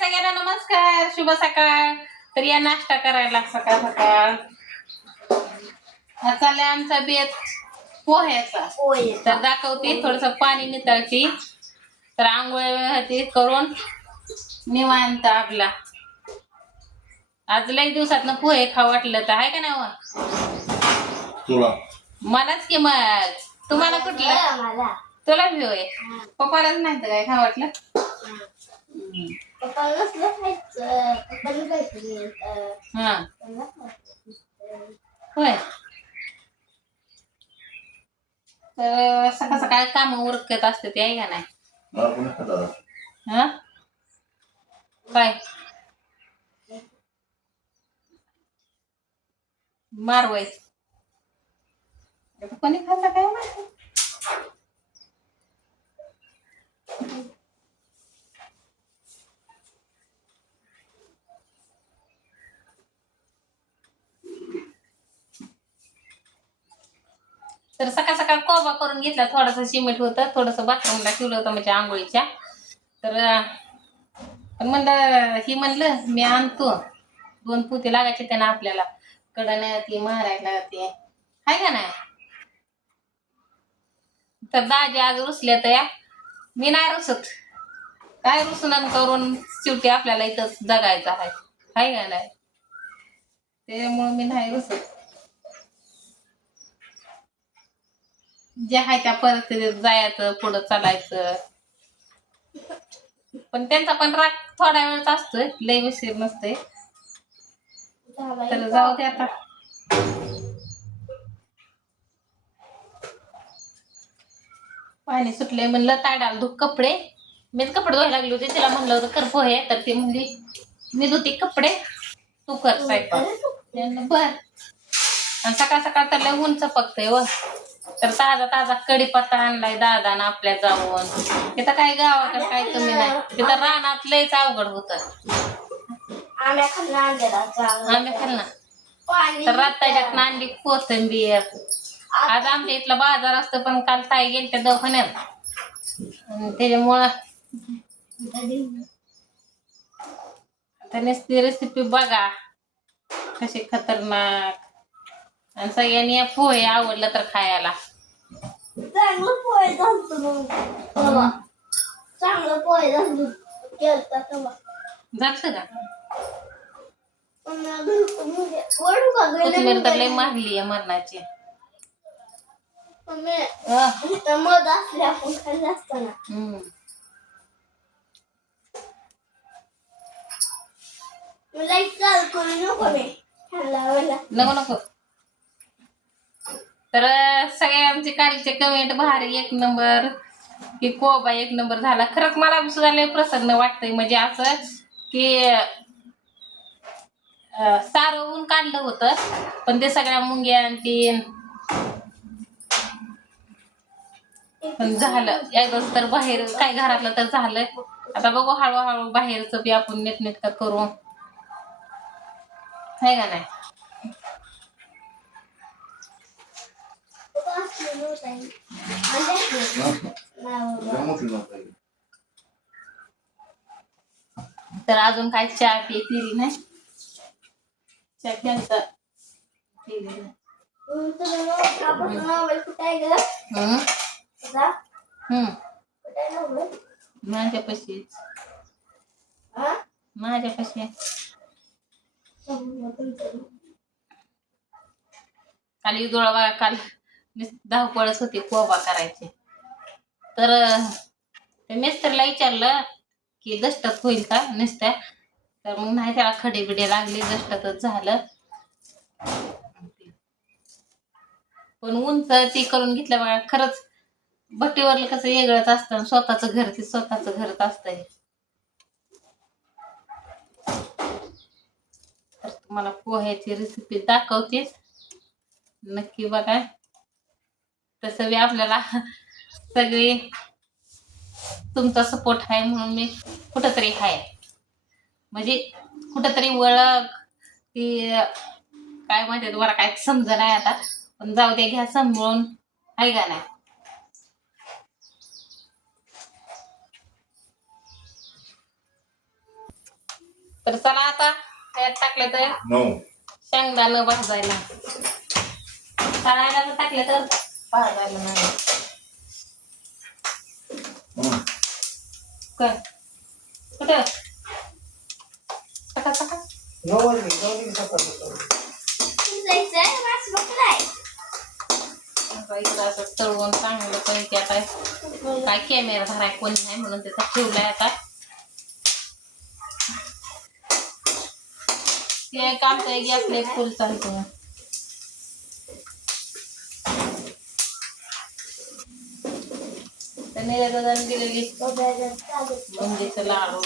सगळ्यांना नमस्कार, शुभ सकाळ. तर या नाश्ता करायला सकाळ सकाळ चाललाय आमचा बेत पोह्याचा. तर दाखवते, थोडस पाणी नितळते, तर आंघोळ करून निवांत आपला. आज लई दिवसातनं पोहे खाऊ वाटलं तर आहे का नाही तुला? मलाच की मग. तुम्हाला कुठलं? तुला भी होय. पप्पालाच नाही तर काय खाऊ वाटलं. हा होय. तर सकाळ सकाळ काम उरकत असते ते आहे का नाही. हा काय मारवाय कोणी खाल्लं काय माहिती. तर सकाळ सकाळ कोबा करून घेतला. थोडंसं सिमेंट होतं, थोडंसं बाथरूमला ठेवलं होतं म्हणजे आंघोळीच्या. तर म्हणलं ही म्हणलं मी आणतो, 2 पुते लागायचे त्यांना आपल्याला कडनं ते मारायला ते हाय का नाही. तर दाजी आज रुसले तर या मी नाही रुसत. काय रुसणं करून शेवटी आपल्याला इथंच जगायचं आहे हाय का नाही. त्यामुळे मी नाही रुसत. जे आहे त्या परिस्थितीत जायचं, पुढं चालायचं. पण त्यांचा पण राग थोड्या वेळच असतोय, लय उशीर नसतोय. तर जाऊ दे आता. पाणी सुटले म्हणलं ताडाल धुक कपडे. मीच कपडे धुवायला लागले होते, तिला म्हणलं होतं कर पोहे, तर ती म्हणली मी धुते कपडे, तू कर स्वयंपाक. बर. आणि सकाळ सकाळ तर लय ऊन चपकतंय व. तर ताजा ताजा कढीपत्ता आणलाय दादानं आपल्या जाऊन. तिथं काय गावाकडे काय कमी नाही, तिथं रानात लयच अवघड होत. आम्ही खाल्ला तर रात्याच्यात आणली कोथिंबीर. आज आमच्या इथला बाजार असतो, पण काल ताई गेली त्या दवाखान्यात, त्याच्यामुळं ती रेसिपी बघा कशी खतरनाक. आणि सगळ्यांनी पोहे आवडलं तर खायला. चांगलं पोहे झालतं का. कोथिंबीर तर लय मारली आहे मरणाची. मध असले आपण खाल्लं असताना. नको नको. तर सगळ्यांची कालचे कमेंट भारी, 1 नंबर, की कोबा 1 नंबर झाला. खरंच मला सुद्धा लय प्रसन्न वाटतंय. म्हणजे असं की सारवून काढलं होतं, पण ते सगळ्या मुंग्या आणि पण झालं एकदाच. तर बाहेर काय घरातलं तर झालं. आता बघू हळूहळू बाहेरचं बी आपण नीटनेटकं करू हाय का नाही. तर अजून काय चहा पिली नाही. चहा केलता माझ्यापाशी काल इदोळा बघा, काल धावपळच होती कोबा करायचे. तर मिस्टरला विचारलं की दष्टात होईल का नुसत्या, तर मग नाही, त्याला खडे बिडे लागले, दष्टातच झालं. पण उंच ती करून घेतलं बघा. खरंच भट्टीवरलं कसं वेगळंच असतं, स्वतःच घर ते स्वतःच घरच असतंय. तर तुम्हाला पोह्याची रेसिपी दाखवतेच, नक्की बघा. तसं बी आपल्याला सगळी तुमचा सपोर्ट आहे म्हणून मी कुठंतरी आहे. म्हणजे कुठंतरी ओळख ती काय म्हणते तुम्हाला काय समजा नाही आता, पण जाऊ दे, घ्या सांभाळून आहे का नाही. तर चला आता त्यात टाकलं तर शेंगदाणं भाजायला, तळायला टाकलं तर भाजायला नाही. काय कुठं सका सका इकडं असं तळवून चांगलं पैकी. आता काय कॅमेरा धराय कोणी नाही म्हणून त्याचा ठेवलाय. आता ते काम काय गॅसले फुल चालतो. त्याने दिलेली बुंदीचं लाडू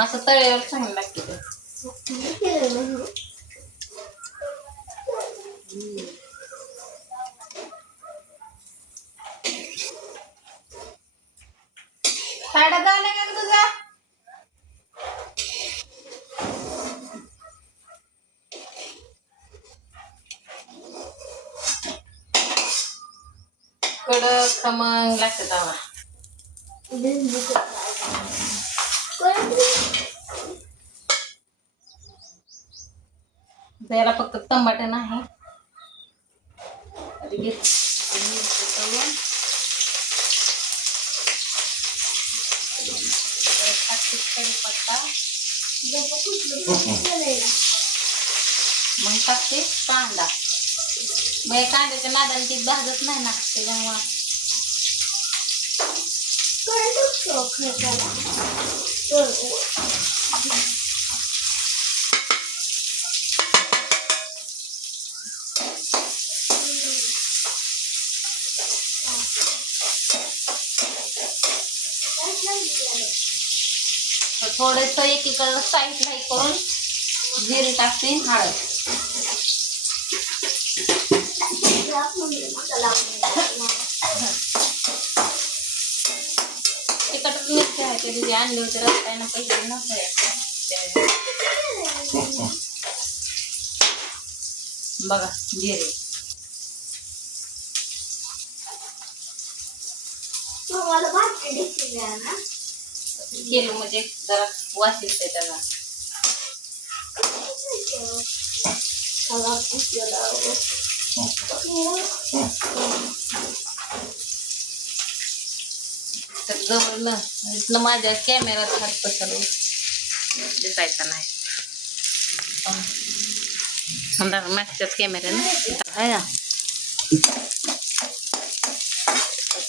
असं तळ्यावर चांगलं लागते ते. साडा झाला का तुझा? कडक खमंग लागते तवा. त्याला फक्त टमाटे नाही. कढीपत्ता मग टाकते कांदा. मग कांद्याच्या नादाने ती भाजत नाही ना त्याच्यामुळे थोडस एकीकडे साईडला करून जिरे टाकते, हळद. तिखट मिरची आहे ते दिदी आणले होते रस्त्यानं पैसे नव्हते. बघा जिरे केलं म्हणजे जरा वास येते त्याला. तर जवळ इथलं माझ्या कॅमेरात हात पसरवून दिसायचा नाही. मागच्याच कॅमेऱ्यानं आहे ना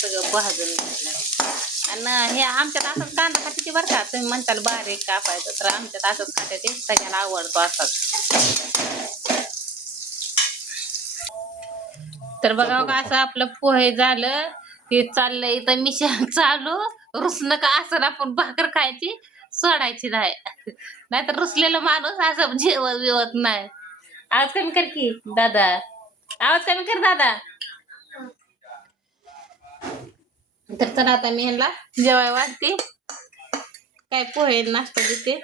सगळं भाजून घेतलं. आणि हे आमच्यात असंच कांदा खाते बरं का. तुम्ही म्हणताल बारीक कापायचं, तर आमच्यात असंच खाते ते. सगळ्यांना आवडतो असाच. तर बघा का असं आपलं पोहे झालं. ते चाललंय इथं मिशन चालू. रुसणं का असं आपण भाकर खायची सोडायची नाही. नाहीतर रुसलेला माणूस असं जेवत बिवत नाही. आवाज कमी कर की दादा, आवाज कमी कर दादा. तर चला आता मी ह्यांना जेवाय वाटते. काय पोहे नाश्ता देते.